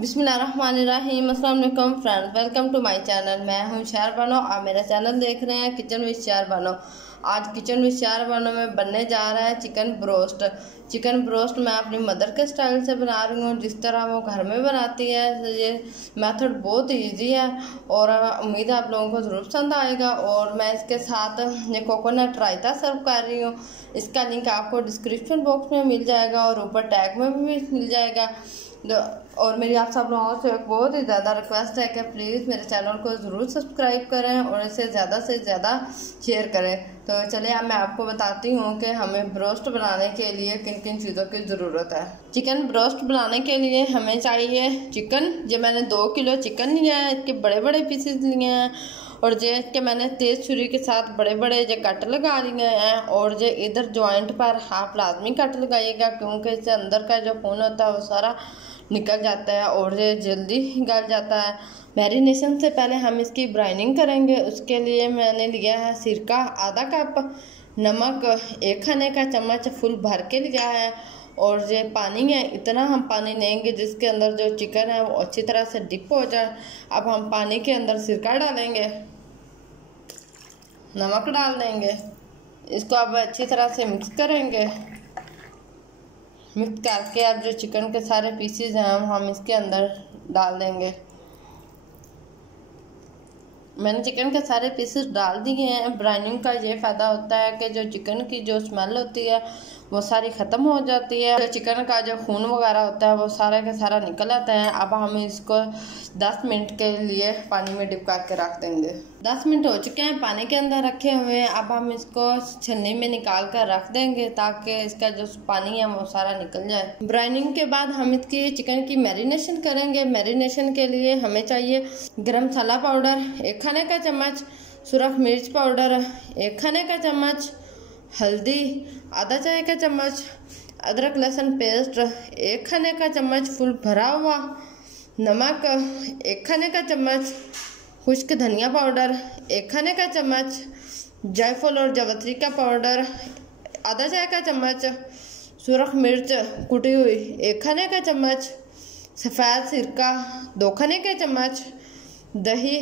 बिस्मिल्लाहिर्रहमानिर्रहीम। अस्सलाम वालेकुम friends, welcome to my channel. मैं हूं शार बानो। आप मेरा चैनल देख रहे हैं किचन विद शार बानो। आज किचन विद शार बानो में बनने जा रहा है चिकन ब्रोस्ट। चिकन ब्रोस्ट मैं अपनी मदर के स्टाइल से बना रही हूँ, जिस तरह वो घर में बनाती है। ये मेथड बहुत इजी है और उम्मीद है आप लोगों को ज़रूर पसंद आएगा। और मैं इसके साथ ये कोकोनट रायता सर्व कर रही हूँ। इसका लिंक आपको डिस्क्रिप्शन बॉक्स में मिल जाएगा और ऊपर टैग में भी मिल जाएगा। और मेरी आप सब लोगों से बहुत ही ज़्यादा रिक्वेस्ट है कि प्लीज़ मेरे चैनल को ज़रूर सब्सक्राइब करें और इसे ज़्यादा से ज़्यादा शेयर करें। तो चलिए अब मैं आपको बताती हूँ कि हमें ब्रोस्ट बनाने के लिए किन किन चीज़ों की ज़रूरत है। चिकन ब्रोस्ट बनाने के लिए हमें चाहिए चिकन। ये मैंने 2 किलो चिकन लिया है, इसके बड़े बड़े पीसेस लिए हैं और जे इसके मैंने तेज़ छुरी के साथ बड़े बड़े जो कट लगा लिए हैं। और जे इधर जॉइंट पर हाफ लाजमी कट लगाइएगा, क्योंकि इससे अंदर का जो खून होता है वो सारा निकल जाता है और ये जल्दी गल जाता है। मैरिनेशन से पहले हम इसकी ब्राइनिंग करेंगे। उसके लिए मैंने लिया है सिरका आधा कप, नमक 1 खाने का चम्मच फुल भर के लिया है और ये पानी है, इतना हम पानी लेंगे जिसके अंदर जो चिकन है वो अच्छी तरह से डिप हो जाए। अब हम पानी के अंदर सिरका डालेंगे, नमक डाल देंगे, इसको अब अच्छी तरह से मिक्स करेंगे। मिक्स करके अब जो चिकन के सारे पीसेस हैं हम इसके अंदर डाल देंगे। मैंने चिकन के सारे पीसेस डाल दिए हैं। ब्राइनिंग का ये फ़ायदा होता है कि जो चिकन की जो स्मेल होती है वो सारी ख़त्म हो जाती है। जो चिकन का जो खून वगैरह होता है वो सारा का सारा निकल आता है। अब हम इसको 10 मिनट के लिए पानी में डिप करके रख देंगे। 10 मिनट हो चुके हैं पानी के अंदर रखे हुए। अब हम इसको छन्नी में निकाल कर रख देंगे ताकि इसका जो पानी है वो सारा निकल जाए। ब्राइनिंग के बाद हम इसकी चिकन की मैरिनेशन करेंगे। मैरिनेशन के लिए हमें चाहिए गरम मसाला पाउडर 1 खाने का चम्मच, सुरख मिर्च पाउडर 1 खाने का चम्मच, हल्दी आधा चाय का चम्मच, अदरक लहसुन पेस्ट 1 खाने का चम्मच फुल भरा हुआ, नमक 1 खाने का चम्मच, खुश्क धनिया पाउडर 1 खाने का चम्मच, जायफल और जावित्री का पाउडर आधा चाय का चम्मच, सुरख मिर्च कुटी हुई 1 खाने का चम्मच, सफ़ेद सिरका 2 खाने के चम्मच, दही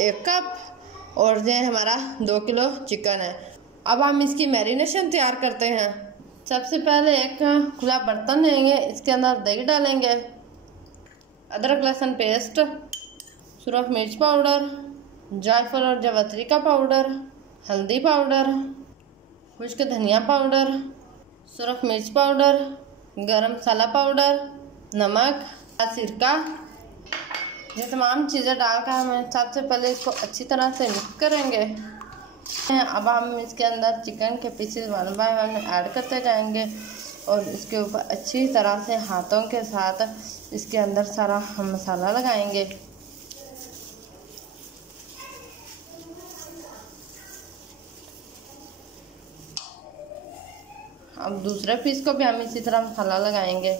1 कप और ये हमारा 2 किलो चिकन है। अब हम इसकी मैरिनेशन तैयार करते हैं। सबसे पहले एक खुला बर्तन लेंगे, इसके अंदर दही डालेंगे, अदरक लहसुन पेस्ट, सुरख मिर्च पाउडर, जायफल और जावित्री का पाउडर, हल्दी पाउडर, खुश्क धनिया पाउडर, सुरख मिर्च पाउडर, गरम मसाला पाउडर, नमक, सिरका, ये तमाम चीज़ें डालकर हम सबसे पहले इसको अच्छी तरह से मिक्स करेंगे। अब हम इसके अंदर चिकन के पीसेस 1 बाय 1 ऐड करते जाएंगे और इसके ऊपर अच्छी तरह से हाथों के साथ इसके अंदर सारा हम मसाला लगाएंगे। अब दूसरे पीस को भी हम इसी तरह मसाला लगाएंगे।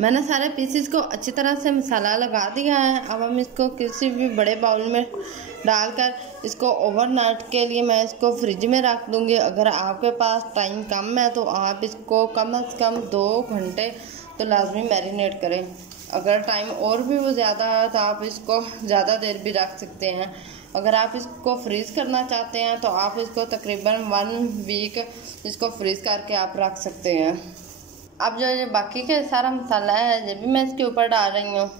मैंने सारे पीसेस को अच्छी तरह से मसाला लगा दिया है। अब हम इसको किसी भी बड़े बाउल में डालकर इसको ओवरनाइट के लिए मैं इसको फ्रिज में रख दूँगी। अगर आपके पास टाइम कम है तो आप इसको कम से कम 2 घंटे तो लाजमी मैरिनेट करें। अगर टाइम और भी वो ज़्यादा है तो आप इसको ज़्यादा देर भी रख सकते हैं। अगर आप इसको फ्रीज़ करना चाहते हैं तो आप इसको तकरीबन 1 वीक इसको फ्रीज़ करके आप रख सकते हैं। अब जो ये बाकी के सारा मसाला है ये भी मैं इसके ऊपर डाल रही हूँ।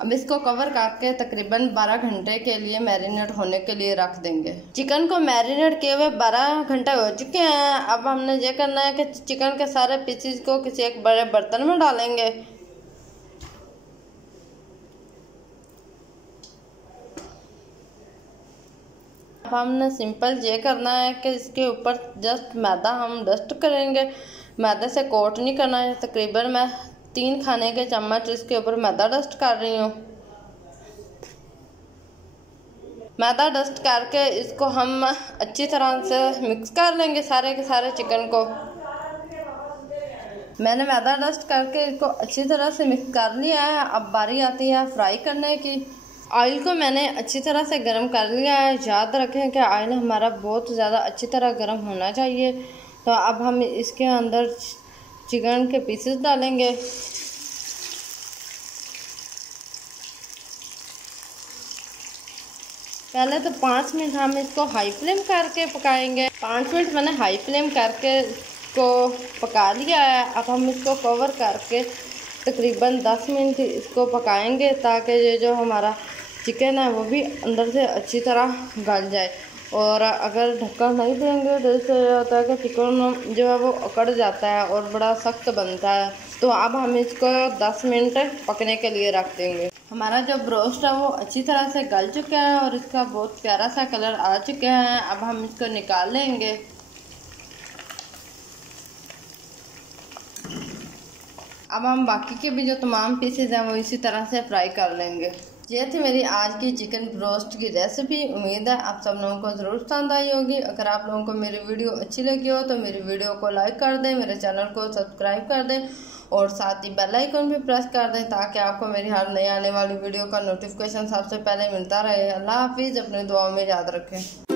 अब इसको कवर करके तकरीबन 12 घंटे के लिए मैरिनेट होने के लिए रख देंगे। चिकन को मैरिनेट किए हुए 12 घंटे हो चुके हैं। अब हमने ये करना है कि चिकन के सारे पीसेस को किसी एक बड़े बर्तन में डालेंगे। अब हमने सिंपल ये करना है कि इसके ऊपर जस्ट मैदा हम डस्ट करेंगे। मैदे से कोट नहीं करना है। तकरीबन मैं 3 खाने के चम्मच इसके ऊपर मैदा डस्ट कर रही हूँ। मैदा डस्ट करके इसको हम अच्छी तरह से मिक्स कर लेंगे सारे के सारे चिकन को। मैंने मैदा डस्ट करके इसको अच्छी तरह से मिक्स कर लिया है। अब बारी आती है फ्राई करने की। ऑयल को मैंने अच्छी तरह से गर्म कर लिया है। याद रखें कि ऑयल हमारा बहुत ज़्यादा अच्छी तरह गर्म होना चाहिए तो अब हम इसके अंदर चिकन के पीसेस डालेंगे। पहले तो 5 मिनट हम इसको हाई फ्लेम करके पकाएंगे। 5 मिनट मैंने हाई फ्लेम करके इसको पका लिया है। अब हम इसको कवर करके तकरीबन 10 मिनट इसको पकाएंगे ताकि ये जो हमारा चिकन है वो भी अंदर से अच्छी तरह गल जाए। और अगर ढक्कन नहीं देंगे तो इससे यह होता है कि चिकन जो है वो अकड़ जाता है और बड़ा सख्त बनता है। तो अब हम इसको 10 मिनट पकने के लिए रख देंगे। हमारा जो ब्रोस्ट है वो अच्छी तरह से गल चुका है और इसका बहुत प्यारा सा कलर आ चुका है। अब हम इसको निकाल लेंगे। अब हम बाकी के भी जो तमाम पीसेज हैं वो इसी तरह से फ्राई कर लेंगे। ये थी मेरी आज की चिकन ब्रोस्ट की रेसिपी। उम्मीद है आप सब लोगों को ज़रूर पसंद आई होगी। अगर आप लोगों को मेरी वीडियो अच्छी लगी हो तो मेरी वीडियो को लाइक कर दें, मेरे चैनल को सब्सक्राइब कर दें और साथ ही बेल आइकन भी प्रेस कर दें ताकि आपको मेरी हर नई आने वाली वीडियो का नोटिफिकेशन सबसे पहले मिलता रहे। अल्लाह हाफिज़। अपनी दुआओं में याद रखें।